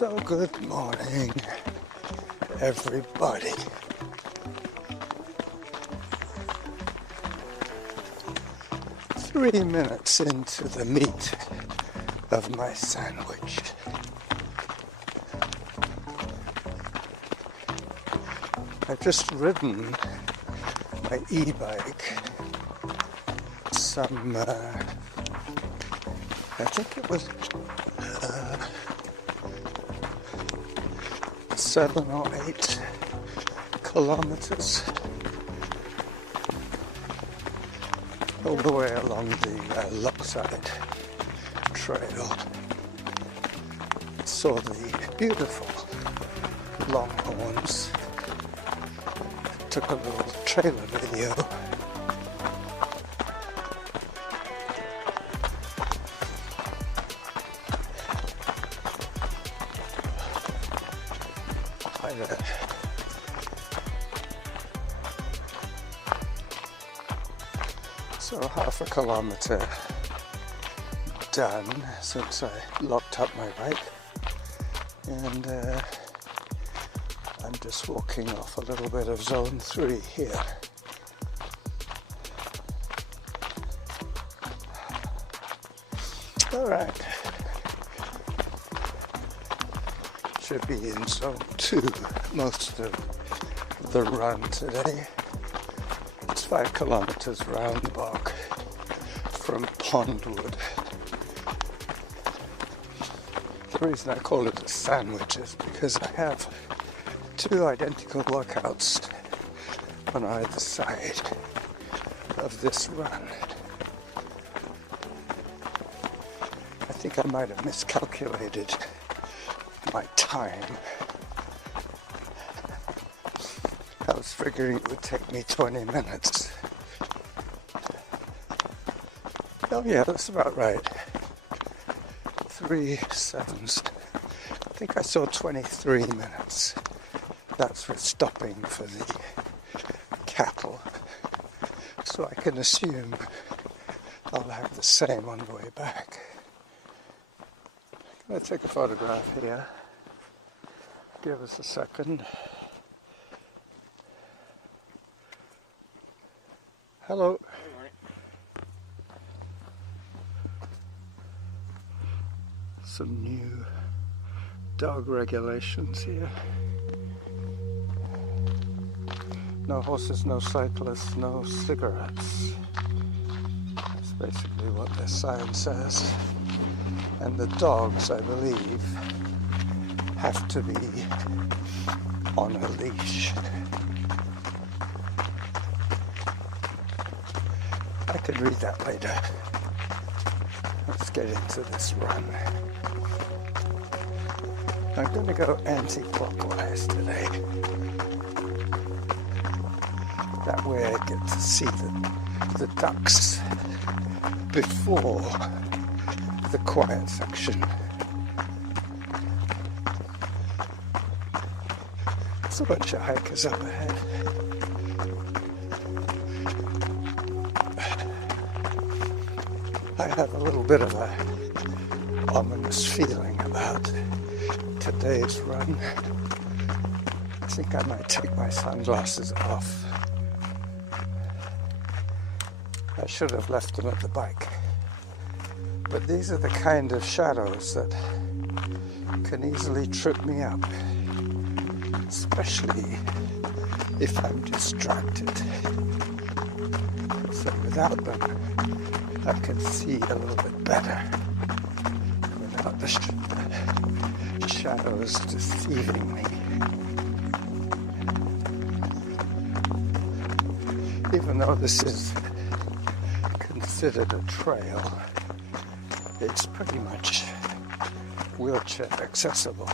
So good morning, everybody. Three minutes into the meat of my sandwich. I've just ridden my e-bike some, I think it was 7 or 8 kilometers all the way along the Lochside Trail. Saw the beautiful longhorns. Took a little trailer video. Hi there. So half a kilometer done since I locked up my bike, and I'm just walking off a little bit of zone 3 here. Alright. Should be in zone 2 most of the run today. It's 5 kilometers round the bog from Pondwood. The reason I call it a sandwich is because I have 2 identical workouts on either side of this run. I think I might have miscalculated my time. I was figuring it would take me 20 minutes. Oh yeah, that's about right. 3 sevens. I think I saw 23 minutes. That's with stopping for the cattle. So I can assume I'll have the same on the way back. I'm going to take a photograph here. Give us a second. Hello. Some new dog regulations here. No horses, no cyclists, no cigarettes. That's basically what their sign says. And the dogs, I believe, have to be on a leash. I can read that later. Let's get into this run. I'm going to go anti-clockwise today. That way I get to see the ducks before the quiet section. There's a bunch of hikers up ahead. I have a little bit of a ominous feeling about today's run. I think I might take my sunglasses off. I should have left them at the bike. But these are the kind of shadows that can easily trip me up, especially if I'm distracted. So without them, I can see a little bit better without the shadows deceiving me. Even though this is considered a trail, it's pretty much wheelchair accessible.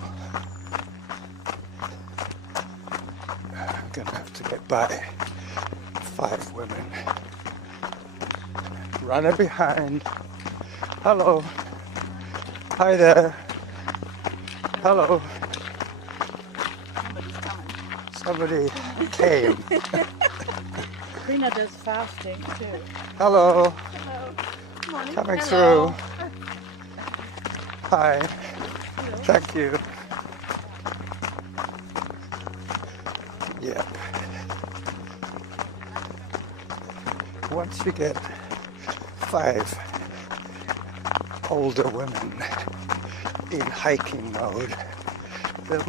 I'm gonna have to get by 5 women. Runner behind. Hello. Hi there. Hello. Somebody came. Rena does fasting too. Hello. Hello. Coming Hello. through. Hi. Hello. Thank you. Yep. Once you get 5 older women in hiking mode, they're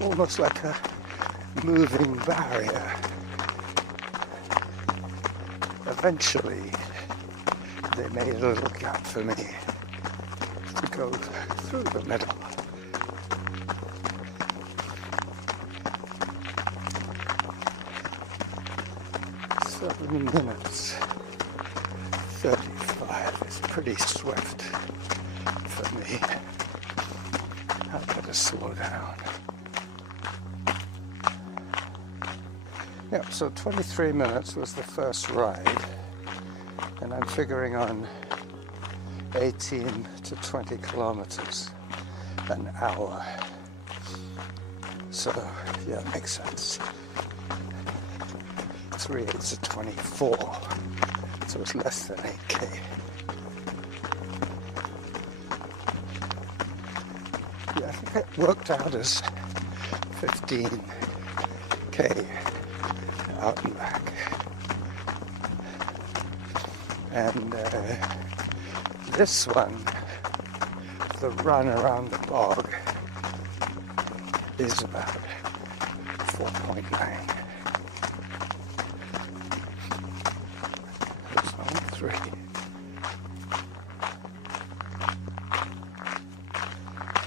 almost like a moving barrier. Eventually, they made a little gap for me to go through the middle. Minutes 35 is pretty swift for me. I better slow down. Yep, so 23 minutes was the first ride, and I'm figuring on 18 to 20 kilometers an hour. So, yeah, it makes sense. 3/8 of 24, so it's less than 8k. Yeah, I think it worked out as 15k out and back. And this one, the run around the bog, is about 4.9.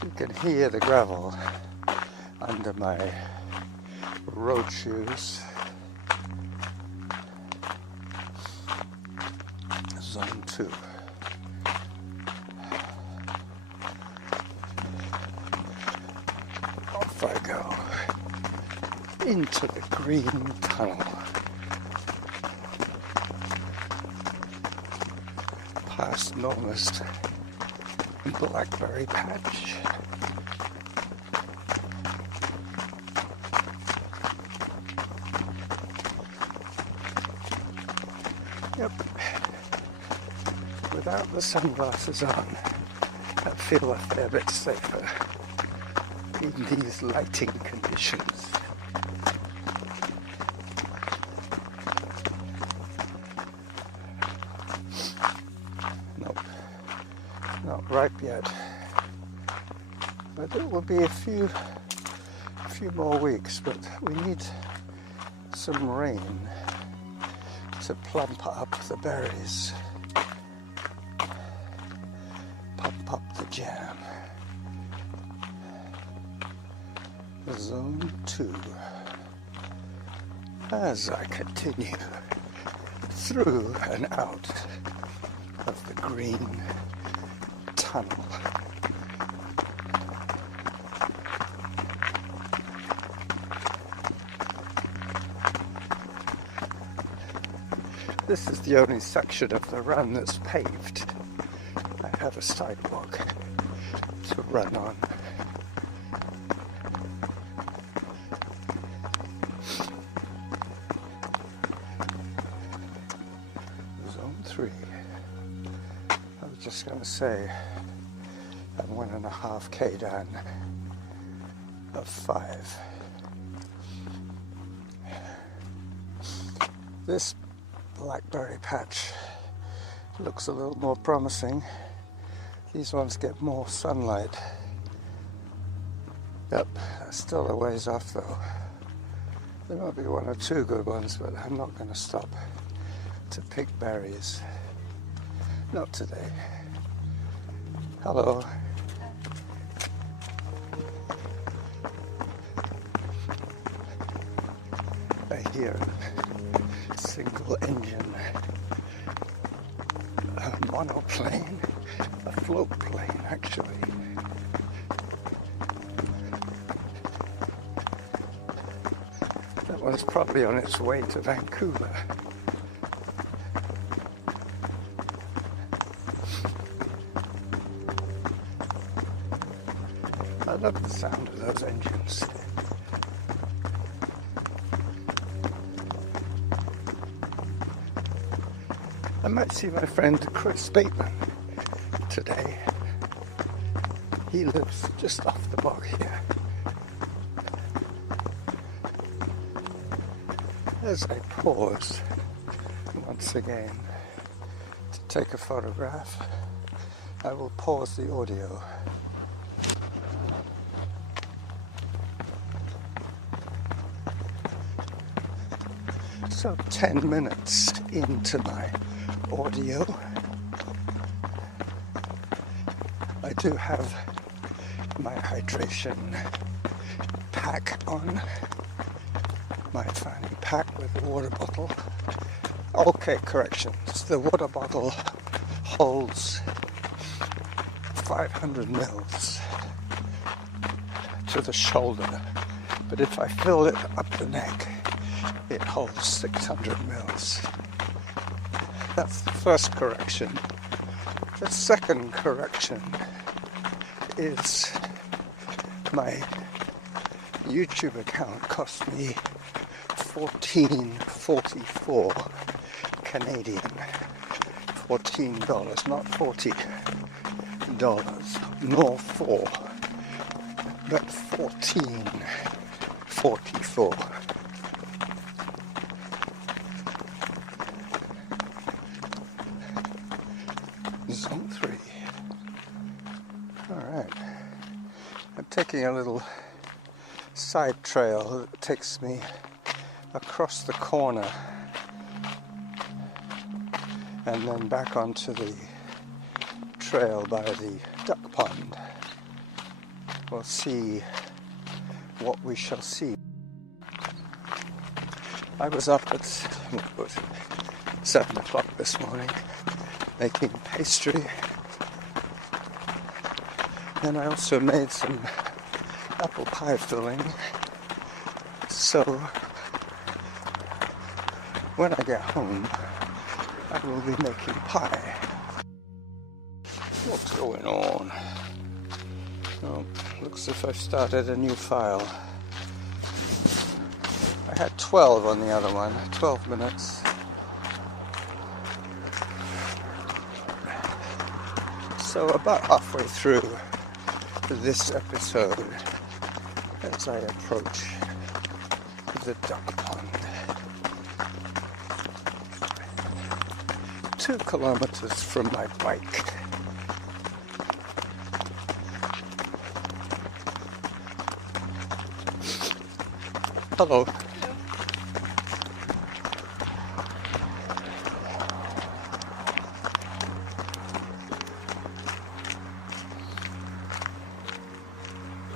You can hear the gravel under my road shoes. Zone 2. Off I go into the green tunnel. Past Norma's blackberry patch. Yep. Without the sunglasses on, I feel a fair bit safer in these lighting conditions. Not ripe yet, but it will be a few more weeks. But we need some rain to plump up the berries, pump up the jam. Zone 2. As I continue through and out of the green tunnel. This is the only section of the run that's paved. I have a sidewalk to run on. Zone 3. I was just going to say I'm 1.5k down of 5. This blackberry patch looks a little more promising. These ones get more sunlight. Yep, still a ways off though. There might be 1 or 2 good ones, but I'm not going to stop to pick berries. Not today. Hello. I hear a single engine, a monoplane, a float plane actually. That one's probably on its way to Vancouver. I love the sound of those engines. I might see my friend Chris Bateman today. He lives just off the bog here. As I pause once again to take a photograph, I will pause the audio. So 10 minutes into my audio, I do have my hydration pack on, my fanny pack with a water bottle. Okay, corrections. The water bottle holds 500 mils to the shoulder, but if I fill it up the neck, it holds 600 mils. That's the first correction. The second correction is my YouTube account cost me $14.44 Canadian. $14, not $40, nor $4, but $14.44. Zone 3. Alright. I'm taking a little side trail that takes me across the corner and then back onto the trail by the duck pond. We'll see what we shall see. I was up at 7 o'clock this morning making pastry, and I also made some apple pie filling, so when I get home I will be making pie. What's going on? Oh, looks as if I've started a new file. I had 12 on the other one, 12 minutes. So about halfway through this episode as I approach the duck pond. 2 kilometers from my bike. Hello.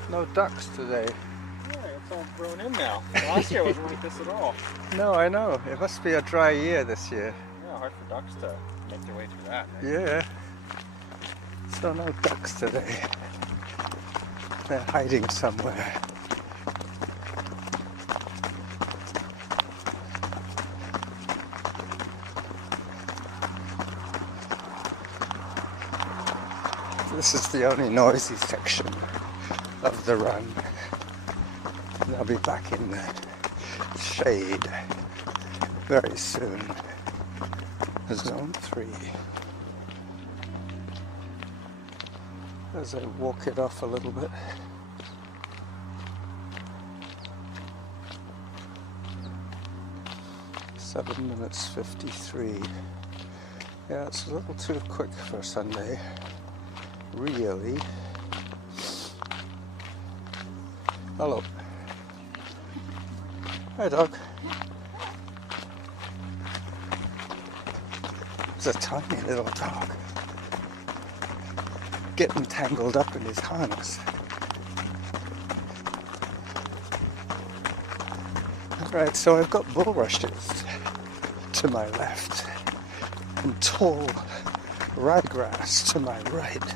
No ducks today. Yeah, it's all grown in now. Last year wasn't like this at all. No, I know. It must be a dry year this year. Yeah, hard for ducks to make their way through that. Right? Yeah. So no ducks today. They're hiding somewhere. This is the only noisy section of the run. And I'll be back in the shade very soon. Zone 3. As I walk it off a little bit. Seven minutes 53. Yeah, it's a little too quick for Sunday. Really. Hello. Hi, dog. It's a tiny little dog. Getting tangled up in his harness. Alright, so I've got bulrushes to my left and tall ryegrass to my right.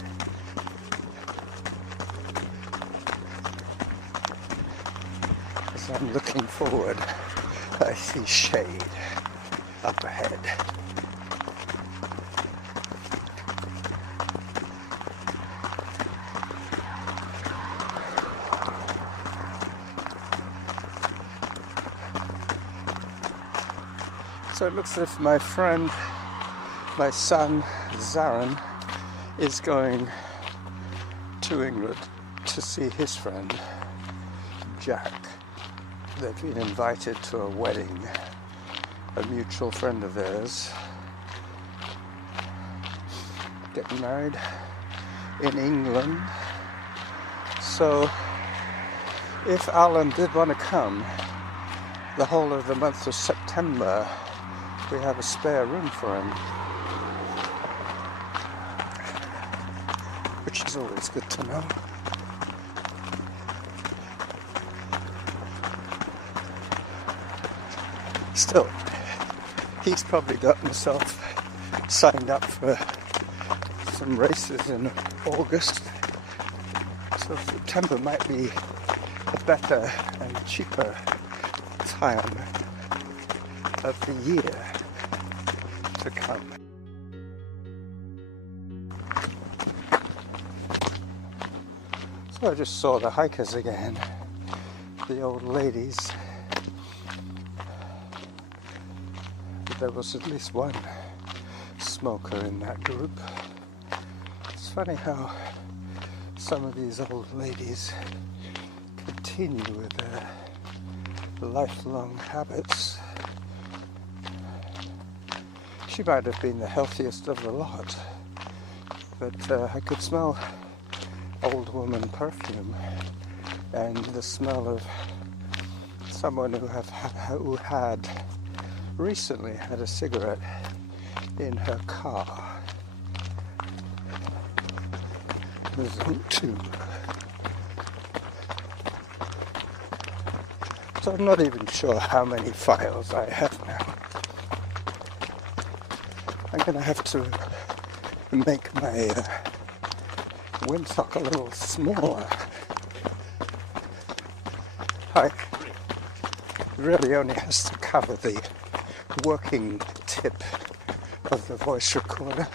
As I'm looking forward, I see shade up ahead. So it looks as if my friend, my son Zaran, is going to England to see his friend Jack. They've been invited to a wedding a mutual friend of theirs getting married in England. So if Alan did want to come the whole of the month of September, we have a spare room for him, which is always good to know. Still, he's probably got himself signed up for some races in August, so September might be a better and cheaper time of the year to come. So I just saw the hikers again, the old ladies. There was at least one smoker in that group. It's funny how some of these old ladies continue with their lifelong habits. She might have been the healthiest of the lot, but I could smell old woman perfume and the smell of someone who had recently had a cigarette in her car. Zone 2. So I'm not even sure how many files I have now. I'm going to have to make my windsock a little smaller. It really only has to cover the working tip of the voice recorder.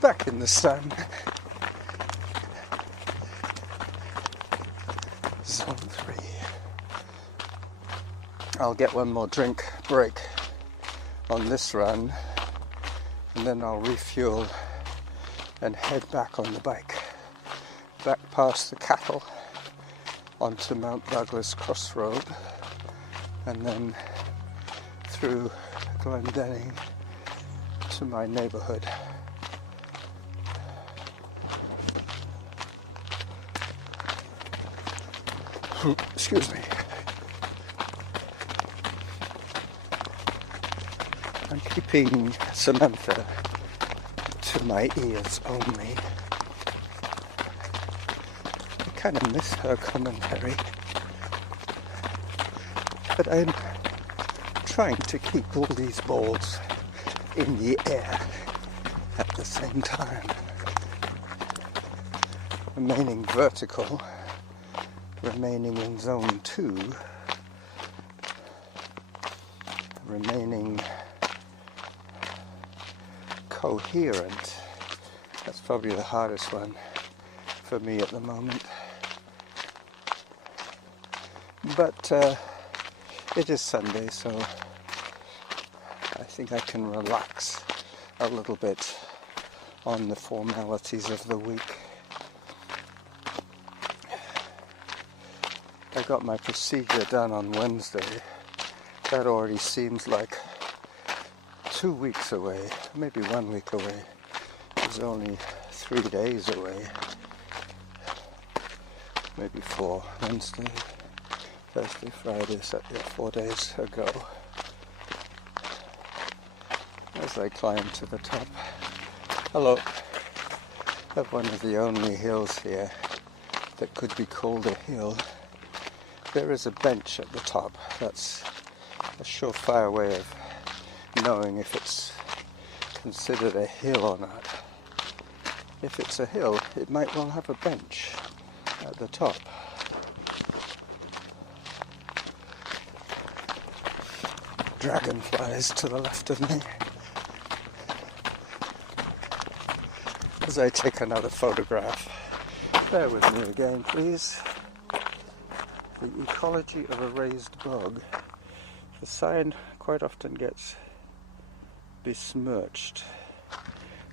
Back in the sun. Zone 3. I'll get one more drink break on this run, and then I'll refuel and head back on the bike, back past the cattle onto Mount Douglas Crossroad, and then through Glendenning to my neighbourhood. Excuse me. I'm keeping Samantha to my ears only. I kind of miss her commentary, but I'm trying to keep all these balls in the air at the same time. Remaining vertical, remaining in zone 2, remaining coherent. That's probably the hardest one for me at the moment. But it is Sunday, so I think I can relax a little bit on the formalities of the week. I got my procedure done on Wednesday. That already seems like 2 weeks away, maybe 1 week away. It's only 3 days away, maybe 4. Wednesday, Thursday, Friday, Saturday, 4 days ago. As I climb to the top, hello, of one of the only hills here that could be called a hill. There is a bench at the top. That's a surefire way of knowing if it's considered a hill or not. If it's a hill, it might well have a bench at the top. Dragonflies to the left of me. As I take another photograph, bear with me again, please. The ecology of a raised bog. The sign quite often gets besmirched.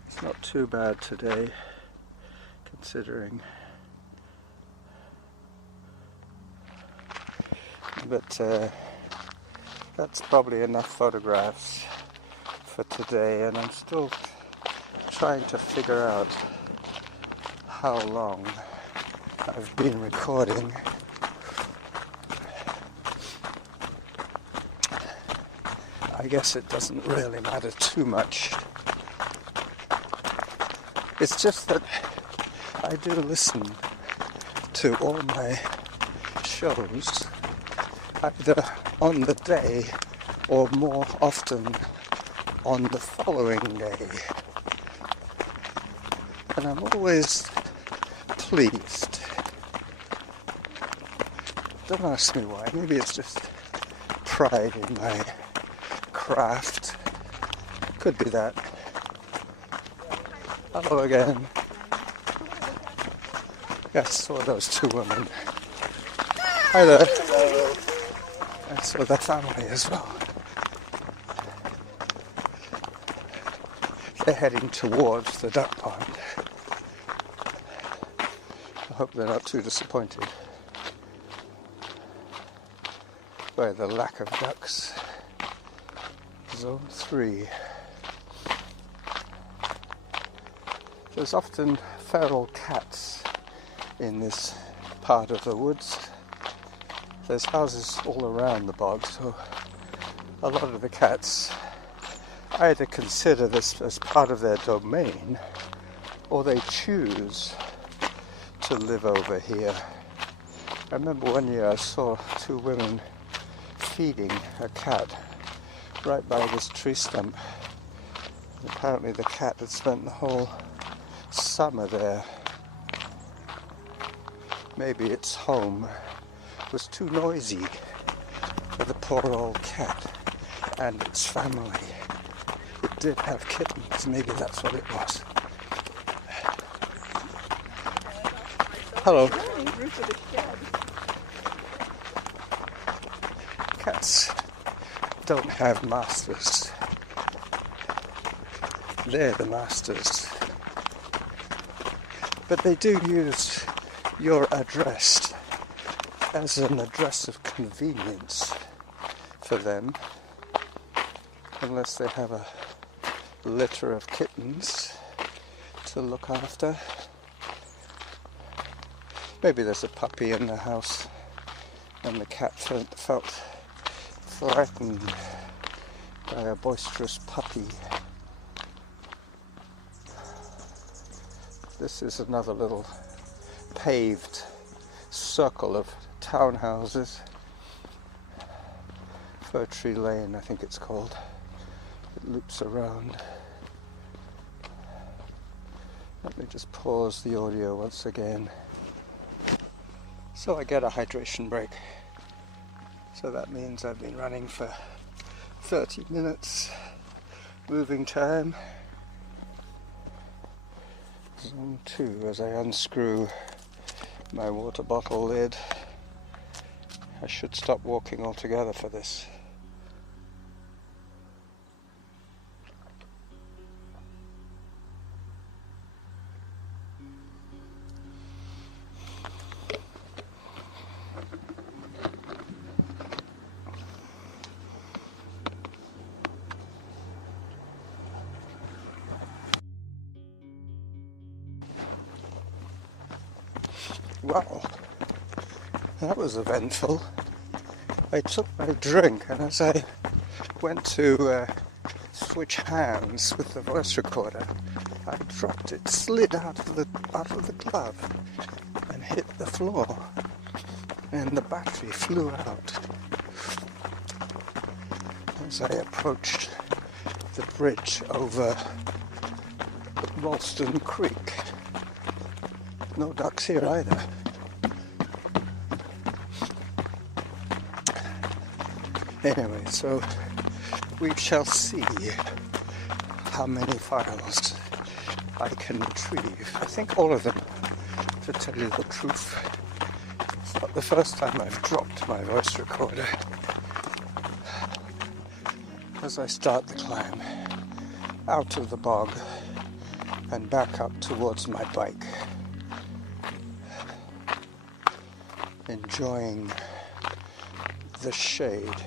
It's not too bad today, considering But that's probably enough photographs for today, and I'm still trying to figure out how long I've been recording. I guess it doesn't really matter too much. It's just that I do listen to all my shows either on the day or more often on the following day. And I'm always pleased. Don't ask me why. Maybe it's just pride in my craft. Could be that. Hello again. Yeah, I saw those two women. Hi there. Hello. I saw their family as well. They're heading towards the duck pond. I hope they're not too disappointed by the lack of ducks. Zone 3. There's often feral cats in this part of the woods. There's houses all around the bog, so a lot of the cats either consider this as part of their domain or they choose to live over here. I remember one year I saw two women feeding a cat right by this tree stump. And apparently the cat had spent the whole summer there. Maybe its home was too noisy for the poor old cat and its family. It did have kittens, maybe that's what it was. Hello. Cats don't have masters. They're the masters. But they do use your address as an address of convenience for them, unless they have a litter of kittens to look after. Maybe there's a puppy in the house and the cat felt threatened by a boisterous puppy. This is another little paved circle of townhouses. Fir Tree Lane, I think it's called. It loops around. Let me just pause the audio once again. So I get a hydration break. So that means I've been running for 30 minutes. Moving time. Zone 2 as I unscrew my water bottle lid. I should stop walking altogether for this. Wow, that was eventful. I took my drink, and as I went to switch hands with the voice recorder, I dropped it, slid out of the glove and hit the floor, and the battery flew out. As I approached the bridge over Ralston Creek. No ducks here either. Anyway, so we shall see how many files I can retrieve. I think all of them, to tell you the truth. It's not the first time I've dropped my voice recorder. As I start the climb out of the bog and back up towards my bike, enjoying the shade.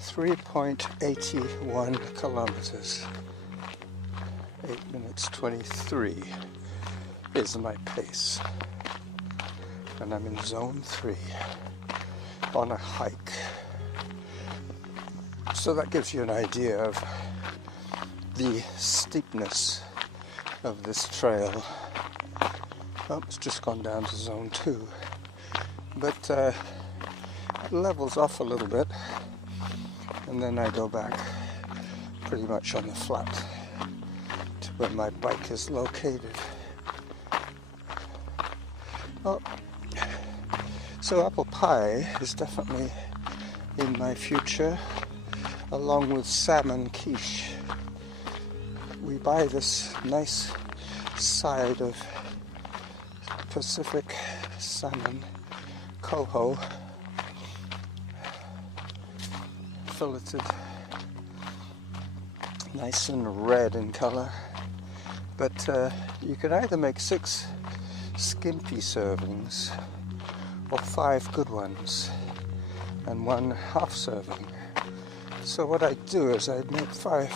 3.81 kilometers. 8 minutes 23 is my pace. And I'm in zone 3 on a hike. So that gives you an idea of the steepness of this trail. Oh, it's just gone down to zone 2. But it levels off a little bit, and then I go back pretty much on the flat to where my bike is located. Oh, so apple pie is definitely in my future, along with salmon quiche. We buy this nice side of Pacific salmon, coho, filleted, nice and red in color. But you can either make 6 skimpy servings or 5 good ones and 1 half serving. So what I do is I make 5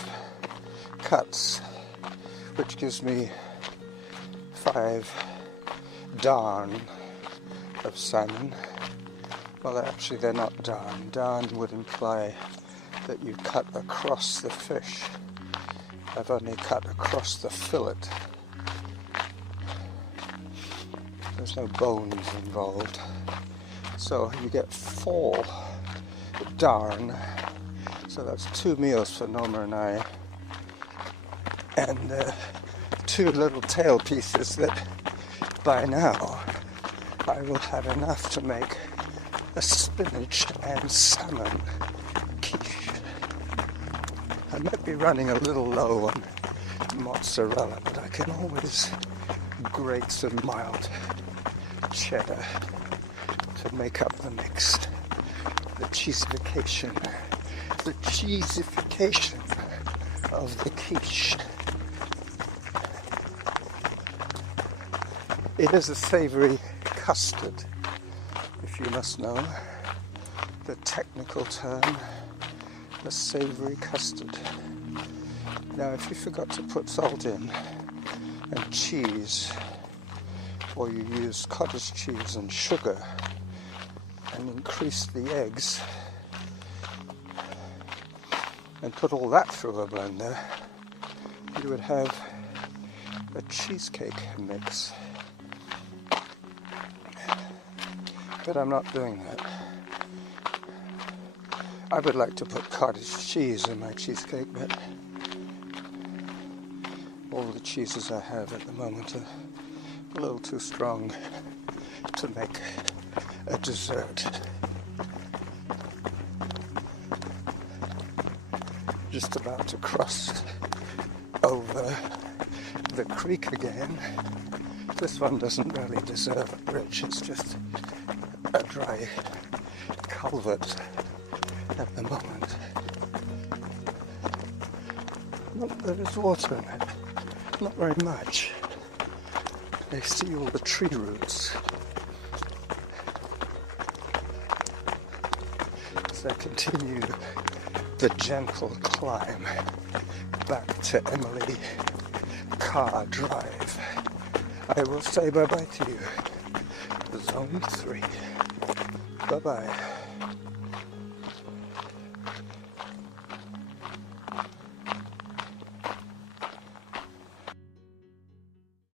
cuts, which gives me 5 darn of salmon. Well, actually they're not darn. Darn would imply that you cut across the fish. I've only cut across the fillet. There's no bones involved. So you get 4 darn. So that's 2 meals for Norma and I. And 2 little tail pieces that by now I will have enough to make a spinach and salmon quiche. I might be running a little low on mozzarella, but I can always grate some mild cheddar to make up the mix. The cheesification of the quiche. It is a savoury custard, if you must know the technical term, a savoury custard. Now, if you forgot to put salt in and cheese, or you use cottage cheese and sugar and increase the eggs and put all that through a blender, you would have a cheesecake mix. But I'm not doing that. I would like to put cottage cheese in my cheesecake, but all the cheeses I have at the moment are a little too strong to make a dessert. Just about to cross over the creek again. This one doesn't really deserve a bridge, it's just a dry culvert at the moment. Look, there is water in it, not very much. I see all the tree roots as I continue the gentle climb back to Emily Carr Drive. I will say bye-bye to you. Zone 3. Bye-bye.